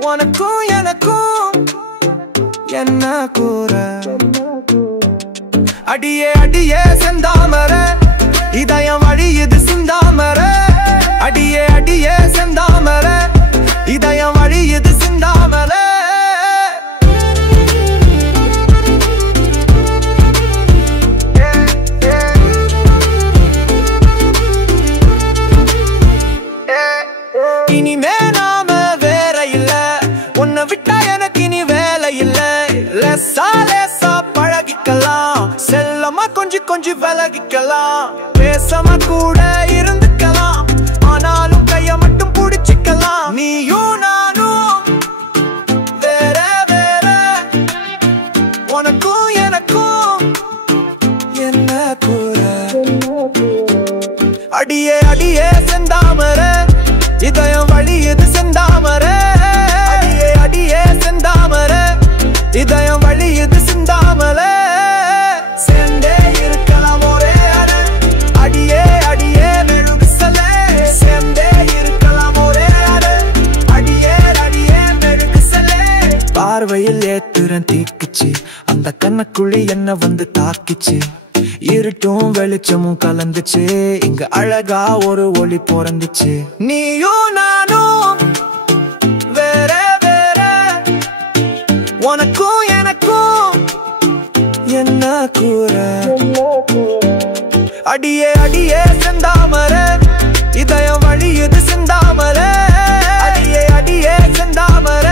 உனக்கும் எனக்கும் என்ன கூற அடியே அடியே செந்தாமர இதயம் வழியுது சிந்தாமர அடியே அடியே செந்தாமர இதயம் வழியுது சிந்தாமர இனிமே நாம வேற இல்ல உன்னை விட்டா எனக்கு இனி வேலை இல்ல லேசா லேசா பழகிக்கலாம் செல்லமா கொஞ்சம் கொஞ்சம் விலகிக்கலாம் பேசாம கூட இருந்துக்கலாம் ஆனாலும் கைய மட்டும் பிடிச்சிக்கலாம் நீயும் நானும் வேற வேற உனக்கும் எனக்கும் என்ன கூற அடியே அடியே செந்தாமர இதயம் வழியுது செந்தாமர அடியே அடியே செந்தாமர இதயம் வழியுது சிந்தாமல சேர்ந்தே இருக்கலாம் ஒரே அட அடியே அடியே மெழுகு சல சேர்ந்தே இருக்கலாம் ஒரே அட அடியே அடியே மெழுகு சல பார்வையில் ஏத்துறன் தீக்குச்சு அந்த கண்ணுக்குழி என்ன வந்து தாக்கிச்சு இருட்டும் வெளிச்சமும் கலந்துச்சு இங்க அழகா ஒரு ஒளி பிறந்துச்சு நீயும் நானும் வேற வேற உனக்கும் எனக்கும் என்ன கூற அடியே அடியே செந்தாமர இதயம் வழியுது சிந்தாமர அடியே அடியே செந்தாமர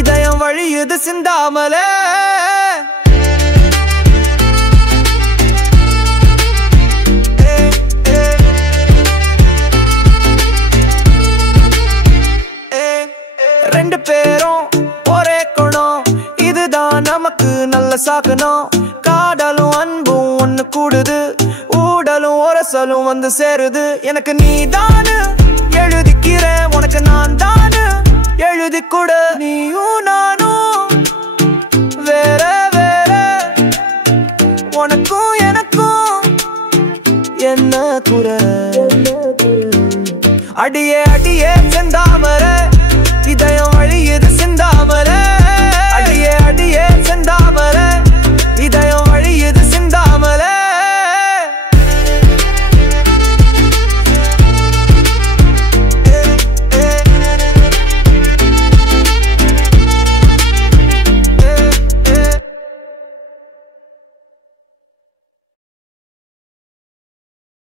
இதயம் வழியுது சிந்தாமர ரெண்டு பேரும் ஒரே குணம் இதுதான் நமக்கு நல்ல சாக்கணும் காடலும் அன்பும் ஒண்ணு கூடுது ஊடலும் ஒரசலும் வந்து சேருது எனக்கு நீ தானு எழுதிக்கிறேன் உனக்கு நான் தானு எழுதி கொடு நீயும் நானும் வேற வேற உனக்கும் எனக்கும் என்ன குறை அடியே